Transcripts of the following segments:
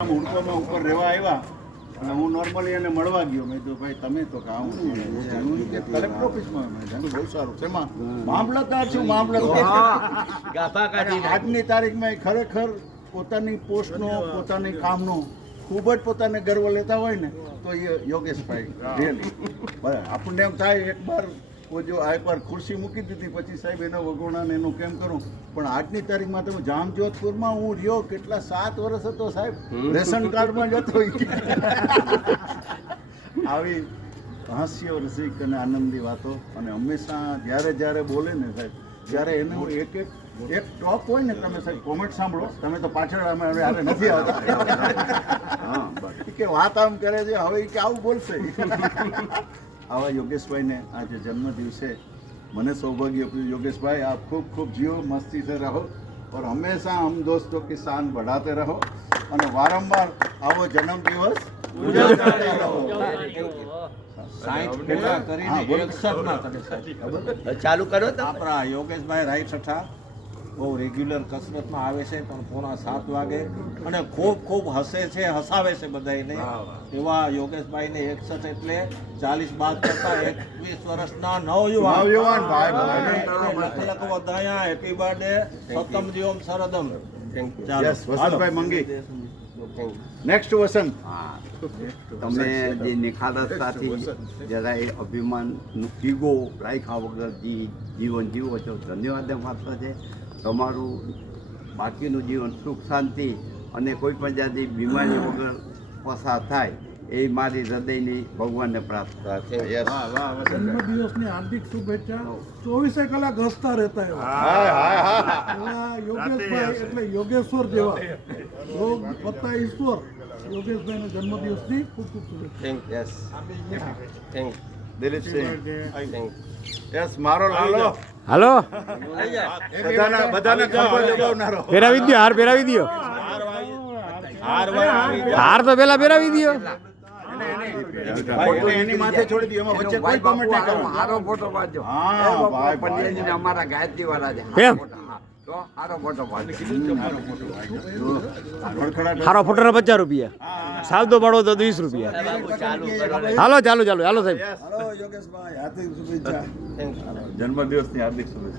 હુડકોમાં ઉપર રહેવા આવ્યા અને હું નોર્મલી એને મળવા ગયો. મેં તો ભાઈ તમે તો કે આવું કલેક્ટર ઓફિસમાં બહુ સારું તેમાં મામલતદાર છું મામલતદાર. આજની તારીખમાં ખરેખર પોતાની પોસ્ટનો પોતાની કામનો ખૂબ જ પોતાને ગર્વ લેતા હોય ને તો એ યોગેશભાઈ રિયલી આપણને એમ થાય એક બાર જો આ એકવાર ખુરશી મૂકી દીધી પછી સાહેબ એનો વગોણાને એનું કેમ કરું, પણ આજની તારીખમાં તમે જામજોધપુરમાં હું રહ્યો કેટલા 7 વર્ષ હતો સાહેબ, રેશન કાર્ડમાં જતો આવી હાસ્ય રસિક અને આનંદી વાતો. અને હંમેશા જ્યારે બોલે ને સાહેબ ત્યારે એનું એક ટોપ હોય ને, તમે સાહેબ કોમેન્ટ સાંભળો, તમે તો પાછળ અમે હવે નથી આવતા કે વાત આમ કરે છે હવે કે આવું બોલશે. આવા યોગેશભાઈને આજે જન્મ દિવસે મને સૌભાગ્ય આપ્યું. યોગેશભાઈ આપ ખૂબ ખૂબ જીવો, મસ્તી से रहो और हमेशा हम दोस्तों की शान बढ़ाते रहो અને વારંવાર આવો જન્મ દિવસ ઉજવતા રહો. ચાલુ કરો તો આપણા યોગેશભાઈ રાઈટ છઠ્ઠા બહુ રેગ્યુલર કસરતમાં આવે છે, પણ પોણા 7 વાગે અને ખૂબ હસે છે, હસાવે છે બધાને. એવા યોગેશભાઈને 61 એટલે 40 બાદ કરતા 21 વર્ષના નવયુવાન લખ વધાયા. Happy birthday સતમ દિવમ સરદમ. Yes Vasantbhai મંગી. Next વસંત, તમે જે નિખાલસતાથી જરાય અભિમાનનું ઈગો રાખ્યા વગર જે જીવન જીવો છો, ધન્યવાદ માત્ર છે. તમારું બાકીનું જીવન સુખ શાંતિ અને કોઈ પણ જાતની બીમારી વગર પસાર થાય એ મારી હૃદયની ભગવાનને પ્રાર્થના છે. જન્મદિવસની હાર્દિક શુભેચ્છા. 24 કલાક હસતા રહેતા એવા યોગેશભાઈ એટલે યોગેશ્વર જેવા યોગ પત્તા ઈશ્વર યોગેશભાઈના જન્મદિવસની ખૂબ ખૂબ શુભેચ્છા. દિલીપસિંહ યસ મારો લાલો હાલો બધાને ખબર લગાવનારો. પહેરાવી દો, હાર પહેરાવી દો, હાર તો પેલા પહેરાવી દો. એની માથે છોડી દો, એમાં વચ્ચે કોઈ કોમેન્ટ ના કરો. હારો ફોટો પાડજો. હા ભાઈ પંડિતજી અમારા ગાયત્રી વાળા છે. કેમ? તો હારો ફોટો પાડજો. હારો ફોટોના 50 રૂપિયા, સાવદો પાડો તો 20 રૂપિયા. હાલો ચાલો ચાલો હાલો સાહેબ. હાલો યોગેશભાઈ, હાર્દિક શુભેચ્છા. જન્મદિવસની હાર્દિક શુભેચ્છા.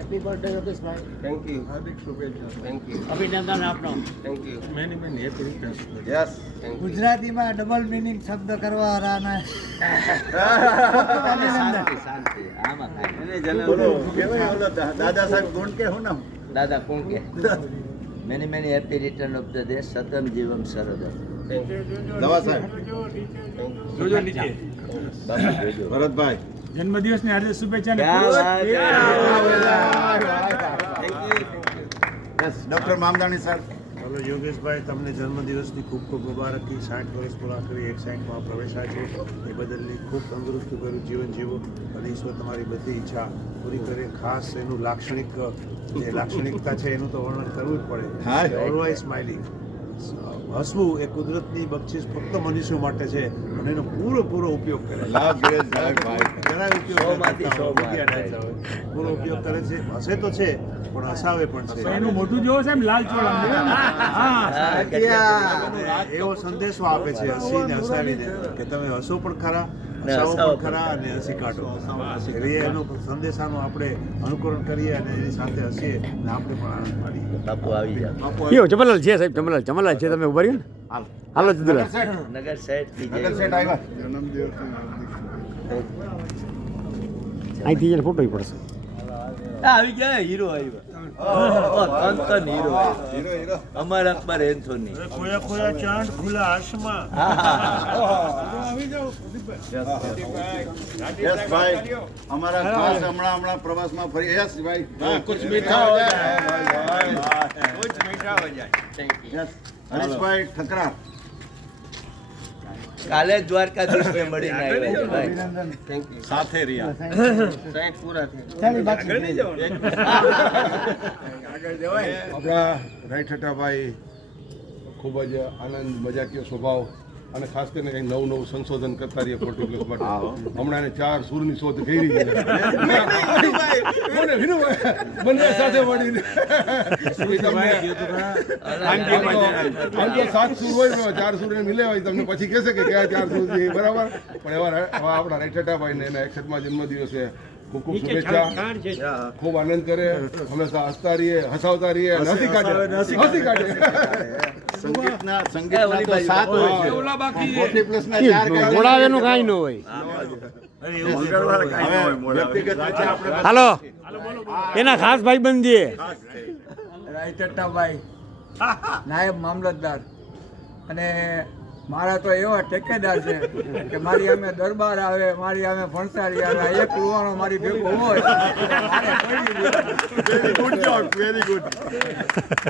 હેપી બર્થડે યોગેશભાઈ. Thank you. હાર્દિક શુભેચ્છા. Thank you. અભિનંદન આપનો. Thank you. યસ ગુજરાતીમાં ડબલ મિનિંગ શબ્દ કરવા વાળાના શાંતિ આમાં બોલો કેવાય ઓલો દાદા સાહેબ કોણ કે હું નામ દાદા કોણ કે many happy return of the day સતમ જીવમ સરદમ. દવા સાહેબ ભરતભાઈ જન્મદિવસની હાર્દિક શુભેચ્છા. ડોક્ટર મામદાણી સાહેબ. હલો યોગેશભાઈ, તમને જન્મદિવસની ખૂબ ખૂબ મુબારકી. 60 વર્ષ પૂરા કરી 61માં પ્રવેશા છે એ બદલની ખૂબ તંદુરસ્ત કર્યું જીવન જીવો અને ઈશ્વર તમારી બધી ઈચ્છા પૂરી કરે. ખાસ એનું લાક્ષણિકતા છે એનું તો વર્ણન કરવું જ પડે. Always smiling. હસવું એ કુદરતની બક્ષિસ ફક્ત મનુષ્યો માટે છે અને એનો પૂરો ઉપયોગ કરે. પૂરો ઉપયોગ કરે છે. હસે તો છે પણ હસાવે પણ છે. એનું મોટું જોવો સાહેબ, લાલ એવો સંદેશો આપે છે હસીને હસાવીને કે તમે હસો પણ ખરા, હસાવો પણ ખરા અને હસી કાઢો. એટલે એનો સંદેશાનું આપણે અનુકરણ કરીએ અને એની સાથે હસીએ અને આપણે પણ આનંદ માણીએ. બાપુ આવી જાવ. યો જમલાલ છે સાહેબ, જમલાલ છે. તમે ઉભા રહ્યો ને. હાલો ચંદ્રલાલ. નગર સાહેબ થી નગર સેટ આવ્યા. અહીંથી જઈને ફોટો પડશે. આવી ગયા. હીરો આવ્યો. હીરો અમર અકબર એન્થોની. ખોયા ચાંદ ખુલ્લા આસમાન. યસ ભાઈ અમારા ખાસ હમણાં પ્રવાસમાં ફરી. યસ ભાઈ કુછ મીઠા હો જાય. યસ હરીશભાઈ ઠકરા. કાલે દ્વારકાધીશને મળીને આવ્યા છે ભાઈ. સાથે રહ્યા. આપણા રાઈઠાભાઈ ખૂબ જ આનંદ મજાકીય સ્વભાવ અને ખાસ કરીને કંઈક નવું સંશોધન કરતા રહીએ 40 પ્લસ માટે. હમણાં એને 4 સૂરની શોધ કરી છે. મને વિનુભાઈ બંને સાથે મળીને આમ તો 7 સૂર હોય ને 4 સૂર એને મિલે હોય તમને પછી કહેશે કે કયા 4 સૂર છે બરાબર. પણ એવા આપણા રાઈઠાભાઈને એના 61મા જન્મદિવસે ખૂબ ખૂબ શુભેચ્છા. ખૂબ આનંદ કરે, હંમેશા હસતા રહીએ, હસાવતા રહીએ, અને હસી કાઢે. સંગીતના તો 7 હોય છે. 40 પ્લસના 4 કાઢે. મોડાવેનું કાંઈ ન હોય. હવે વ્યક્તિગત રીતે આપણે હાલો એના ખાસ ભાઈબંધ છે રાયચટ્ટાભાઈ નાયબ મામલતદાર અને મારા તો એવા ટેકેદાર છે કે મારી અમે દરબાર આવે, મારી અમે ફણસારી આવે, એક રૂવાણો મારી ભેગો હોય very good job, very good.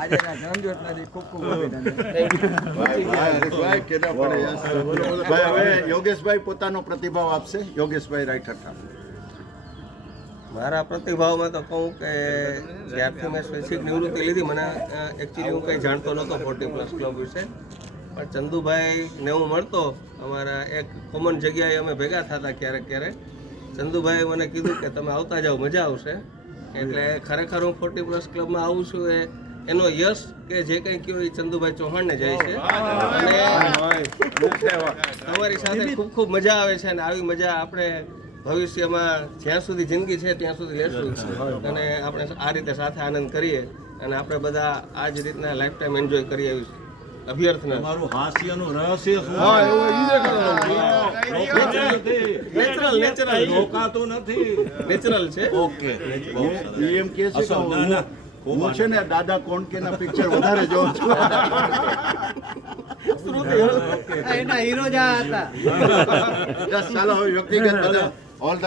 આજે જન્મદિવસના ખૂબ ખૂબ અભિનંદન. હરેશભાઈ કેના પડે યસ. ભાઈ હવે યોગેશભાઈ પોતાનો પ્રતિભાવ આપશે. યોગેશભાઈ રાઈઠઠા. મારા પ્રતિભાવમાં તો કહું કે જ્યારથી મેં સ્વૈચ્છિક નિવૃત્તિ લીધી મને એકચ્યુઅલી હું કંઈ જાણતો નહોતો 40 પ્લસ ક્લબ વિશે, પણ ચંદુભાઈને હું મળતો, અમારા એક કોમન જગ્યાએ અમે ભેગા થતા ક્યારેક. ચંદુભાઈએ મને કીધું કે તમે આવતા જાઓ, મજા આવશે. એટલે ખરેખર હું 40 પ્લસ ક્લબમાં આવું છું એનો યશ કે જે કંઈ કહ્યું એ ચંદુભાઈ ચૌહાણને જાય છે. અને તમારી સાથે ખૂબ ખૂબ મજા આવે છે અને આવી મજા આપણે ભવિષ્યમાં જ્યાં સુધી જિંદગી છે ત્યાં સુધી લેશું અને આપણે આ રીતે સાથે આનંદ કરીએ અને આપણે બધા આ જ રીતના લાઈફ ટાઈમ એન્જોય કરીએ એવી અભ્યર્થના. તમારું હાસ્યનું રહસ્ય શું? રોકાતું નથી, નેચરલ છે. ઓકે. એમ કે છે કે હું છે ને દાદા કોણ કે ના પિક્ચર વધારે જોઉં છું. એના હીરો જ આ હતા. ચાલો હવે વ્યક્તિગત બધા ઓલ